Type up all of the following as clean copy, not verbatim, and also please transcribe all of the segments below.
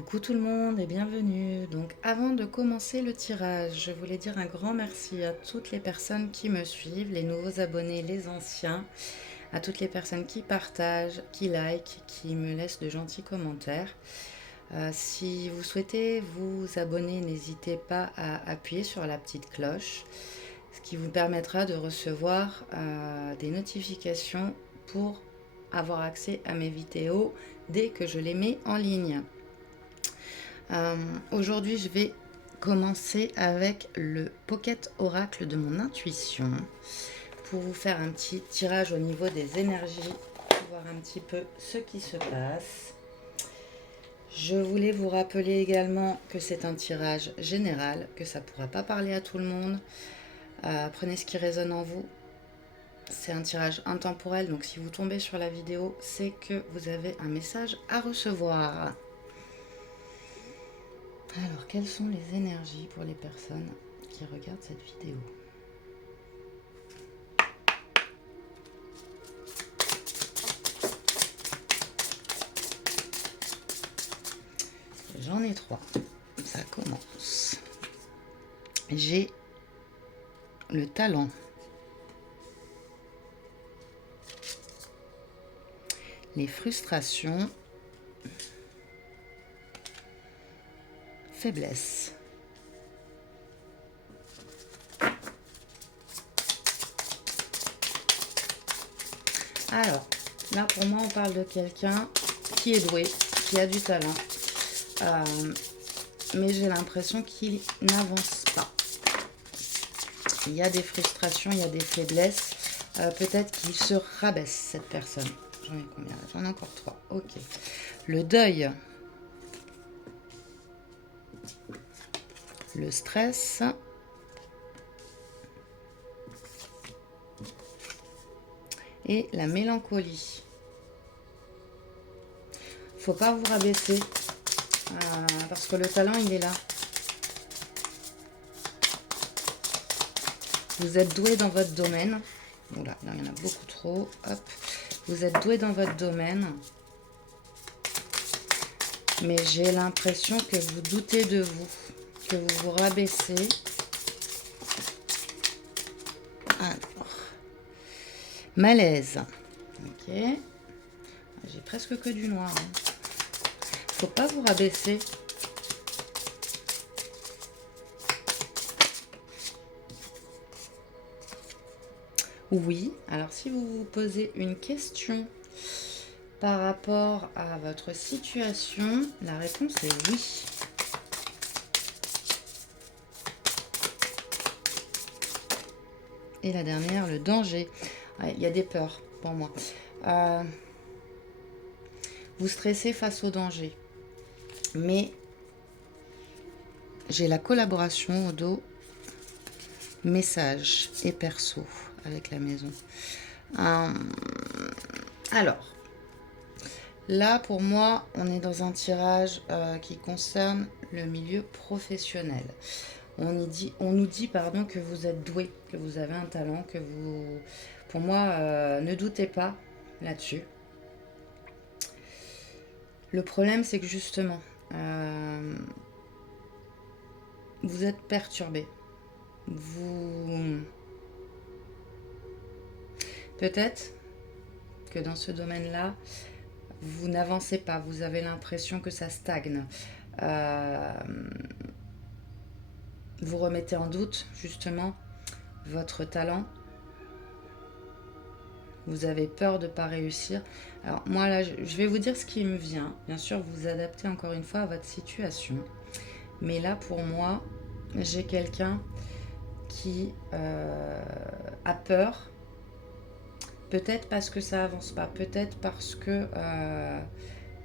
Coucou tout le monde et bienvenue. Donc avant de commencer le tirage, je voulais dire un grand merci à toutes les personnes qui me suivent, les nouveaux abonnés, les anciens, à toutes les personnes qui partagent, qui likent, qui me laissent de gentils commentaires. Si vous souhaitez vous abonner, n'hésitez pas à appuyer sur la petite cloche, ce qui vous permettra de recevoir des notifications pour avoir accès à mes vidéos dès que je les mets en ligne. Aujourd'hui, je vais commencer avec le Pocket Oracle de mon intuition pour vous faire un petit tirage au niveau des énergies, pour voir un petit peu ce qui se passe. Je voulais vous rappeler également que c'est un tirage général, que ça ne pourra pas parler à tout le monde. Prenez ce qui résonne en vous. C'est un tirage intemporel, donc si vous tombez sur la vidéo, c'est que vous avez un message à recevoir. Alors, quelles sont les énergies pour les personnes qui regardent cette vidéo? J'en ai 3. Ça commence. J'ai le talent. Les frustrations. Faiblesse. Alors, là pour moi on parle de quelqu'un qui est doué, qui a du talent, mais j'ai l'impression qu'il n'avance pas. Il y a des frustrations, il y a des faiblesses, peut-être qu'il se rabaisse cette personne. J'en ai combien? J'en ai encore 3. Ok. Le deuil. Le stress. Et la mélancolie. Faut pas vous rabaisser parce que le talent il est là. Vous êtes doué dans votre domaine. Oula, là il y en a beaucoup trop. Hop. Vous êtes doué dans votre domaine. Mais j'ai l'impression que vous doutez de vous, que vous vous rabaissez. Alors, malaise. Ok. J'ai presque que du noir. Faut pas vous rabaisser. Oui, alors si vous vous posez une question par rapport à votre situation, la réponse est oui. Et la dernière, le danger. Ouais, il y a des peurs pour moi. Vous stressez face au danger. Mais j'ai la collaboration au dos, message et perso avec la maison. Alors, là pour moi, on est dans un tirage qui concerne le milieu professionnel. On nous dit pardon, que vous êtes doué, que vous avez un talent, que vous... Pour moi, ne doutez pas là-dessus. Le problème, c'est que justement, vous êtes perturbé. Peut-être que dans ce domaine-là, vous n'avancez pas, vous avez l'impression que ça stagne. Vous remettez en doute, justement, votre talent. Vous avez peur de ne pas réussir. Alors moi, là, je vais vous dire ce qui me vient. Bien sûr, vous vous adaptez encore une fois à votre situation. Mais là, pour moi, j'ai quelqu'un qui a peur. Peut-être parce que ça avance pas. Peut-être parce que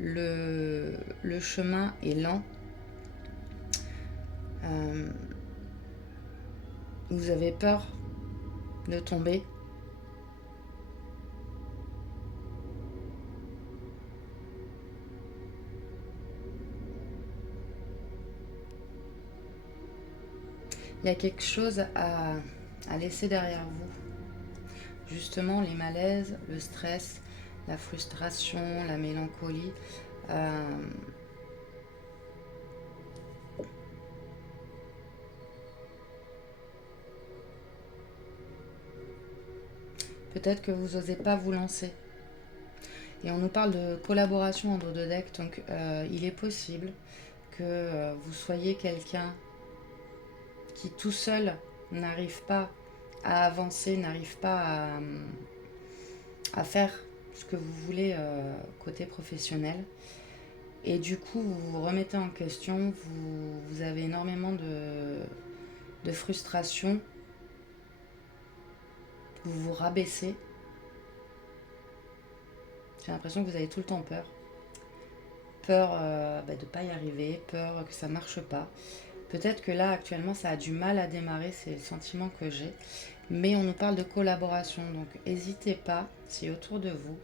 le chemin est lent. Vous avez peur de tomber. Il y a quelque chose à laisser derrière vous. Justement, les malaises, le stress, la frustration, la mélancolie. Peut-être que vous n'osez pas vous lancer. Et on nous parle de collaboration en dos de deck, donc il est possible que vous soyez quelqu'un qui tout seul n'arrive pas à avancer, n'arrive pas à faire ce que vous voulez côté professionnel. Et du coup, vous vous remettez en question, vous avez énormément de frustration, vous vous rabaissez. J'ai l'impression que vous avez tout le temps peur. Peur de ne pas y arriver, peur que ça ne marche pas. Peut-être que là, actuellement, ça a du mal à démarrer, c'est le sentiment que j'ai. Mais on nous parle de collaboration, donc n'hésitez pas, si autour de vous,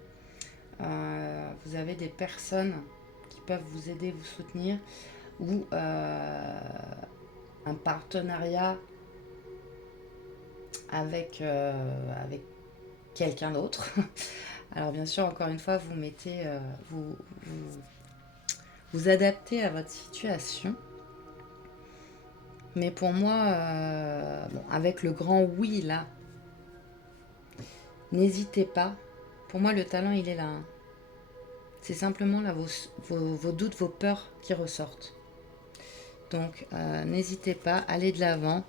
vous avez des personnes qui peuvent vous aider, vous soutenir, ou un partenariat avec quelqu'un d'autre. Alors bien sûr, encore une fois, vous mettez, vous adaptez à votre situation. Mais pour moi, bon, avec le grand oui là, n'hésitez pas. Pour moi, le talent, il est là. Hein. C'est simplement là vos doutes, vos peurs qui ressortent. Donc, n'hésitez pas, allez de l'avant.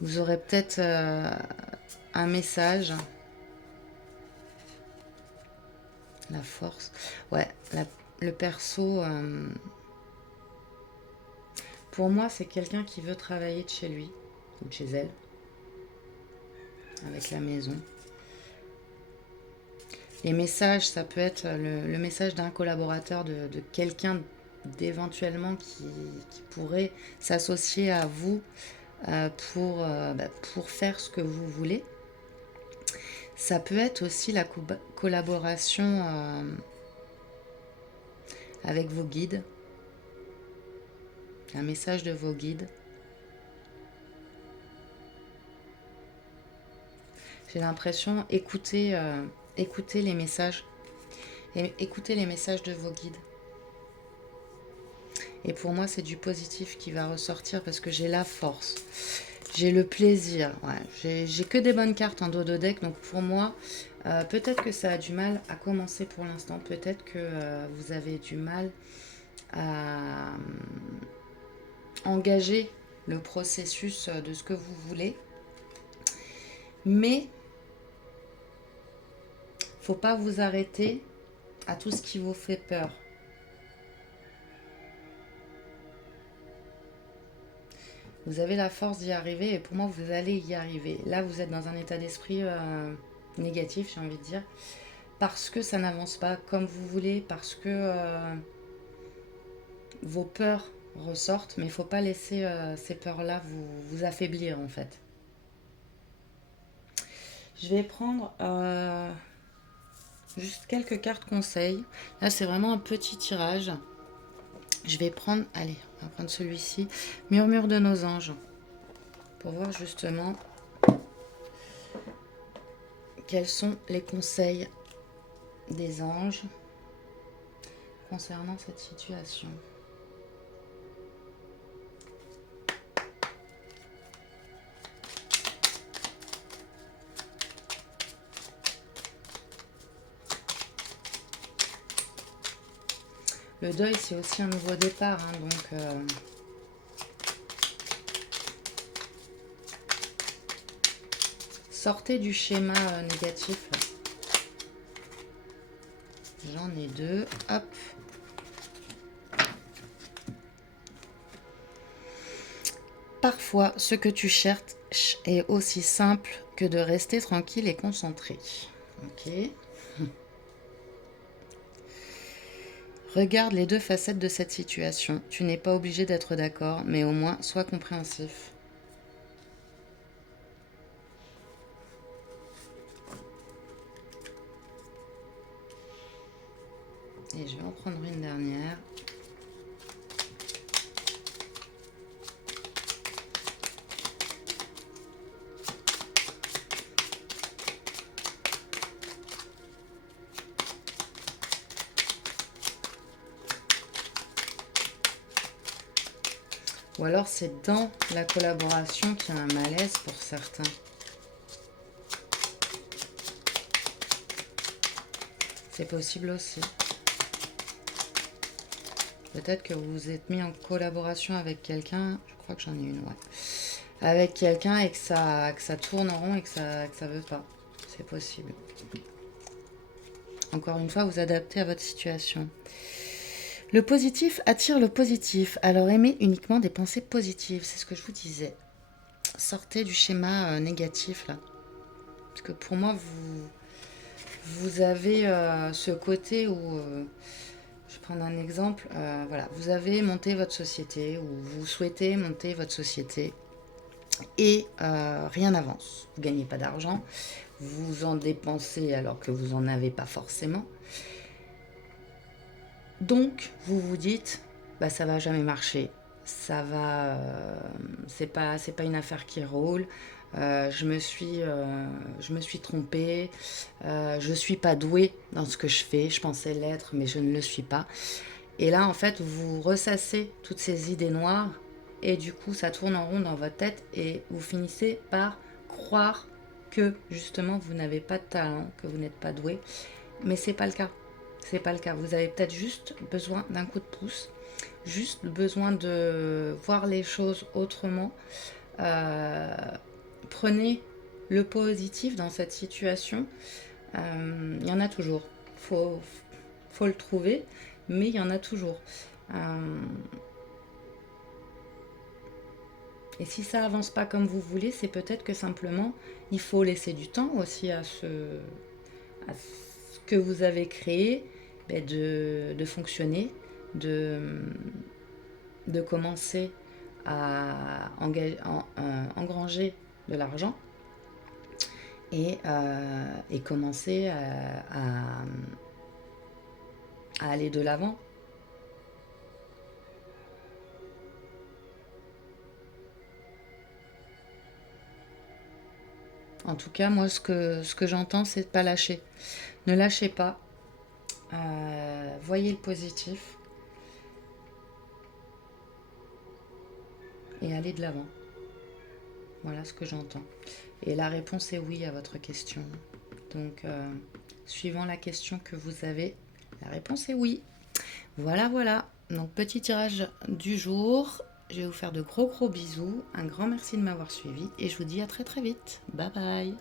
Vous aurez peut-être un message. La force. Ouais, le perso... pour moi, c'est quelqu'un qui veut travailler de chez lui ou de chez elle, avec la maison. Les messages, ça peut être le message d'un collaborateur, de quelqu'un d'éventuellement qui pourrait s'associer à vous pour faire ce que vous voulez. Ça peut être aussi la collaboration avec vos guides, un message de vos guides. J'ai l'impression écoutez les messages et écoutez les messages de vos guides. Et pour moi, c'est du positif qui va ressortir parce que j'ai la force, j'ai le plaisir. Ouais, j'ai que des bonnes cartes en dos de deck, donc pour moi, peut-être que ça a du mal à commencer pour l'instant. Peut-être que vous avez du mal à engager le processus de ce que vous voulez. Mais faut pas vous arrêter à tout ce qui vous fait peur. Vous avez la force d'y arriver et pour moi, vous allez y arriver. Là, vous êtes dans un état d'esprit négatif, j'ai envie de dire, parce que ça n'avance pas comme vous voulez, parce que vos peurs ressortent, mais il ne faut pas laisser ces peurs-là vous affaiblir, en fait. Je vais prendre juste quelques cartes conseils. Là, c'est vraiment un petit tirage. Je vais prendre, allez, on va prendre celui-ci, Murmure de nos anges, pour voir justement quels sont les conseils des anges concernant cette situation. Le deuil, c'est aussi un nouveau départ, hein, donc sortez du schéma négatif. J'en ai deux, hop. Parfois, ce que tu cherches est aussi simple que de rester tranquille et concentré. Ok. Regarde les deux facettes de cette situation. Tu n'es pas obligé d'être d'accord, mais au moins sois compréhensif. Et je vais en prendre une dernière. Ou alors c'est dans la collaboration qu'il y a un malaise pour certains. C'est possible aussi. Peut-être que vous vous êtes mis en collaboration avec quelqu'un. Je crois que j'en ai une, ouais. Avec quelqu'un et que ça tourne en rond et que ça veut pas. C'est possible. Encore une fois, vous adaptez à votre situation. Le positif attire le positif. Alors aimez uniquement des pensées positives. C'est ce que je vous disais. Sortez du schéma négatif là. Parce que pour moi, vous avez ce côté où... je vais prendre un exemple. Voilà, vous avez monté votre société ou vous souhaitez monter votre société et rien n'avance. Vous ne gagnez pas d'argent, vous en dépensez alors que vous n'en avez pas forcément. Donc, vous vous dites, bah, ça va jamais marcher. Ça va, c'est pas une affaire qui roule. Je me suis trompée. Je suis pas douée dans ce que je fais. Je pensais l'être, mais je ne le suis pas. Et là, en fait, vous ressassez toutes ces idées noires et du coup, ça tourne en rond dans votre tête et vous finissez par croire que justement, vous n'avez pas de talent, que vous n'êtes pas doué. Mais c'est pas le cas. C'est pas le cas. Vous avez peut-être juste besoin d'un coup de pouce, juste besoin de voir les choses autrement. Prenez le positif dans cette situation. Il y en a toujours. Faut le trouver, mais il y en a toujours. Et si ça avance pas comme vous voulez, c'est peut-être que simplement il faut laisser du temps aussi à ce que vous avez créé de fonctionner, de commencer à engranger de l'argent et commencer à aller de l'avant. En tout cas, moi, ce que j'entends, c'est de ne pas lâcher. Ne lâchez pas. Voyez le positif. Et allez de l'avant. Voilà ce que j'entends. Et la réponse est oui à votre question. Donc, suivant la question que vous avez, la réponse est oui. Voilà, voilà. Donc, petit tirage du jour. Je vais vous faire de gros bisous. Un grand merci de m'avoir suivi. Et je vous dis à très très vite. Bye bye.